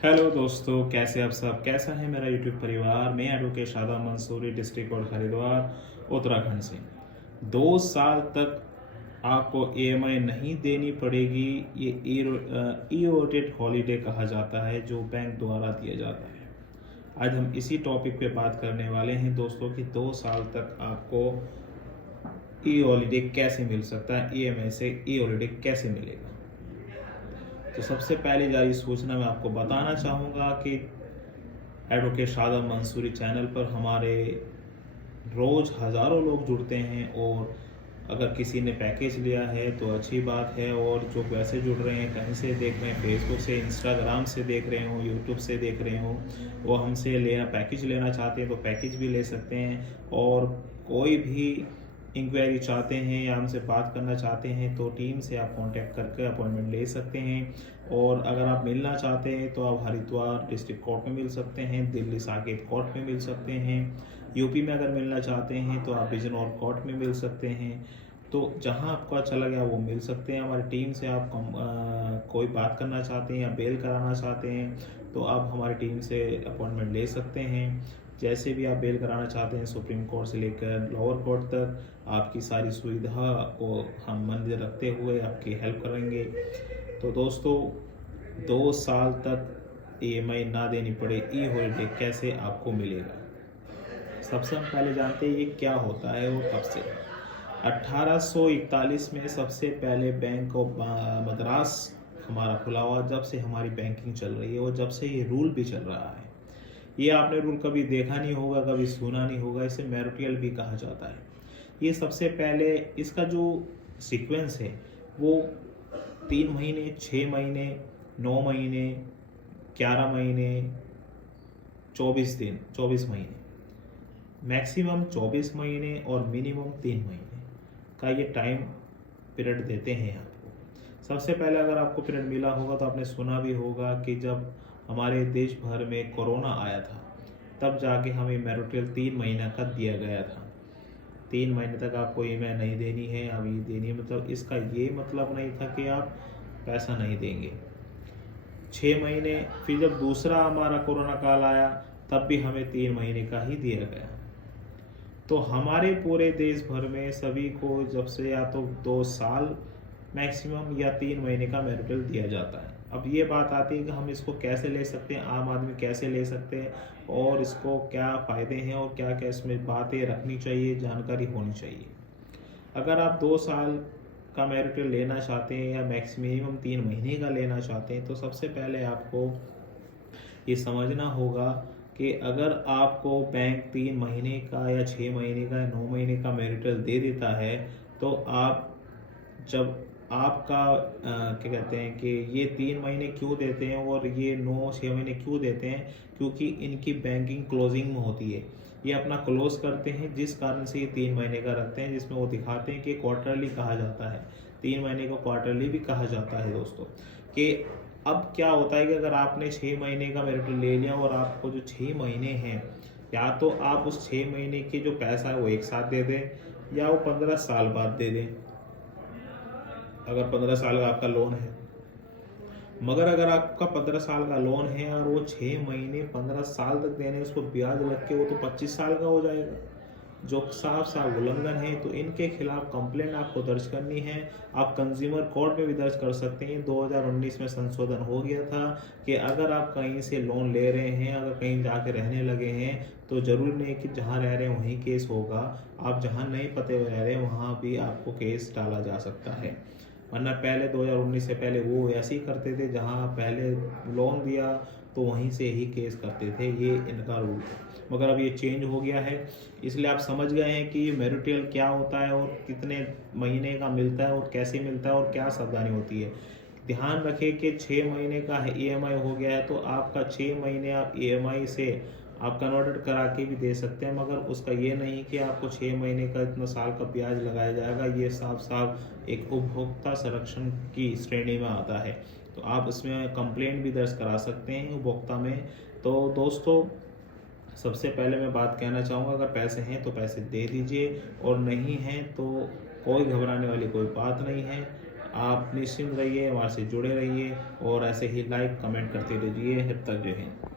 Hello दोस्तों, कैसे आप सब? कैसा है मेरा यूट्यूब परिवार? मैं advocate Shadab Mansoori, district court Haridwar Uttarakhand से। 2 साल तक आपको ईएमआई नहीं देनी पड़ेगी। ये ई रोटेट हॉलीडे कहा जाता है जो बैंक द्वारा दिया जाता है। आज हम इसी टॉपिक पे बात करने वाले हैं दोस्तों कि 2 साल तक आपको ई हॉलीडे कैसे मिल सकता है, ईएमआई से ई हॉलीडे कैसे मिलेगा। तो सबसे पहले जारी सूचना मैं आपको बताना चाहूँगा कि एडवोकेट शादाब मंसूरी चैनल पर हमारे रोज़ हज़ारों लोग जुड़ते हैं, और अगर किसी ने पैकेज लिया है तो अच्छी बात है। और जो वैसे जुड़ रहे हैं, कहीं से देख रहे हैं, फेसबुक से, इंस्टाग्राम से देख रहे हो, यूट्यूब से देख रहे हो, वो हमसे पैकेज लेना चाहते हैं तो पैकेज भी ले सकते हैं। और कोई भी इंक्वायरी चाहते हैं या हमसे बात करना चाहते हैं तो टीम से आप कांटेक्ट करके अपॉइंटमेंट ले सकते हैं। और अगर आप मिलना चाहते हैं तो आप हरिद्वार डिस्ट्रिक्ट कोर्ट में मिल सकते हैं, दिल्ली साकेत कोर्ट में मिल सकते हैं, यूपी में अगर मिलना चाहते हैं तो आप बिजनौर कोर्ट में मिल सकते हैं। तो जहां आपको अच्छा लगे वो मिल सकते हैं। हमारी टीम से आप कोई बात करना चाहते हैं या बेल कराना चाहते हैं तो आप हमारी टीम से अपॉइंटमेंट ले सकते हैं। जैसे भी आप बेल कराना चाहते हैं, सुप्रीम कोर्ट से लेकर लोअर कोर्ट तक, आपकी सारी सुविधा को हम मंदिर रखते हुए आपकी हेल्प करेंगे। तो दोस्तों, 2 साल तक ईएमआई ना देनी पड़े, ई हॉलीडे कैसे आपको मिलेगा? सबसे हम पहले जानते हैं ये क्या होता है और कब से। 1841 में सबसे पहले बैंक ऑफ मद्रास हमारा खुला हुआ, जब से हमारी बैंकिंग चल रही है और जब से ये रूल भी चल रहा है। ये आपने रूल कभी देखा नहीं होगा, कभी सुना नहीं होगा। इसे मैरिटल भी कहा जाता है। ये सबसे पहले इसका जो सीक्वेंस है वो 3 महीने, 6 महीने, 9 महीने, 11 महीने, 24 दिन, 24 महीने, मैक्सिमम 24 महीने और मिनिमम 3 महीने का ये टाइम पीरियड देते हैं आपको। सबसे पहले अगर आपको पीरियड मिला होगा तो आपने सुना भी होगा कि जब हमारे देश भर में कोरोना आया था तब जाके हमें मैरिटल 3 महीना का दिया गया था। 3 महीने तक आपको ईएमआई नहीं देनी है, अब ये देनी है। मतलब इसका ये मतलब नहीं था कि आप पैसा नहीं देंगे। 6 महीने, फिर जब दूसरा हमारा कोरोना काल आया तब भी हमें 3 महीने का ही दिया गया। तो हमारे पूरे देश भर में सभी को जब से या तो 2 साल मैक्सिमम या 3 महीने का मैरिटल दिया जाता है। अब ये बात आती है कि हम इसको कैसे ले सकते हैं, आम आदमी कैसे ले सकते हैं, और इसको क्या फ़ायदे हैं और क्या क्या इसमें बातें रखनी चाहिए, जानकारी होनी चाहिए। अगर आप 2 साल का मैरिटल लेना चाहते हैं या मिनिमम 3 महीने का लेना चाहते हैं तो सबसे पहले आपको ये समझना होगा कि अगर आपको बैंक 3 महीने का या 6 महीने का या 9 महीने का मैरिटल दे देता है तो आप जब आपका क्या कहते हैं कि ये 3 महीने क्यों देते हैं और ये 9-6 महीने क्यों देते हैं, क्योंकि इनकी बैंकिंग क्लोजिंग में होती है। ये अपना क्लोज करते हैं, जिस कारण से ये 3 महीने का रखते हैं, जिसमें वो दिखाते हैं कि क्वार्टरली कहा जाता है। 3 महीने को क्वार्टरली भी कहा जाता है दोस्तों। कि अब क्या होता है कि अगर आपने 6 महीने का मैरिटल ले लिया और आपको जो 6 महीने हैं, या तो आप उस 6 महीने के जो पैसा है वो एक साथ दे दें या वो 15 साल बाद दे दें, अगर 15 साल का आपका लोन है। मगर अगर आपका 15 साल का लोन है और वो 6 महीने 15 साल तक देने, उसको ब्याज लग के वो तो 25 साल का हो जाएगा, जो साफ साफ उल्लंघन है। तो इनके खिलाफ कंप्लेंट आपको दर्ज करनी है। आप कंज्यूमर कोर्ट में भी दर्ज कर सकते हैं। 2019 में संशोधन हो गया था कि अगर आप कहीं से लोन ले रहे हैं, अगर कहीं जाके रहने लगे हैं तो ज़रूरी नहीं कि जहाँ रह रहे हैं वहीं केस होगा। आप जहाँ नए पते पर रह रहे हैं वहाँ भी आपको केस डाला जा सकता है। वरना पहले 2019 से पहले वो ऐसे ही करते थे, जहाँ पहले लोन दिया तो वहीं से ही केस करते थे। ये इनका रूल था। मगर अब ये चेंज हो गया है, इसलिए आप समझ गए हैं कि मैरिटल क्या होता है और कितने महीने का मिलता है और कैसे मिलता है और क्या सावधानी होती है। ध्यान रखें कि 6 महीने का ईएमआई हो गया है तो आपका 6 महीने आप ईएमआई से आप कन्वर्टेड करा के भी दे सकते हैं, मगर उसका ये नहीं कि आपको 6 महीने का इतना साल का ब्याज लगाया जाएगा। ये साफ साफ एक उपभोक्ता संरक्षण की श्रेणी में आता है। तो आप इसमें कंप्लेंट भी दर्ज करा सकते हैं उपभोक्ता में। तो दोस्तों, सबसे पहले मैं बात कहना चाहूँगा, अगर पैसे हैं तो पैसे दे दीजिए, और नहीं हैं तो कोई घबराने वाली कोई बात नहीं है। आप निश्चिंत रहिए, हमारे से जुड़े रहिए और ऐसे ही लाइक कमेंट करते रहिए। जब तक जय हिंद।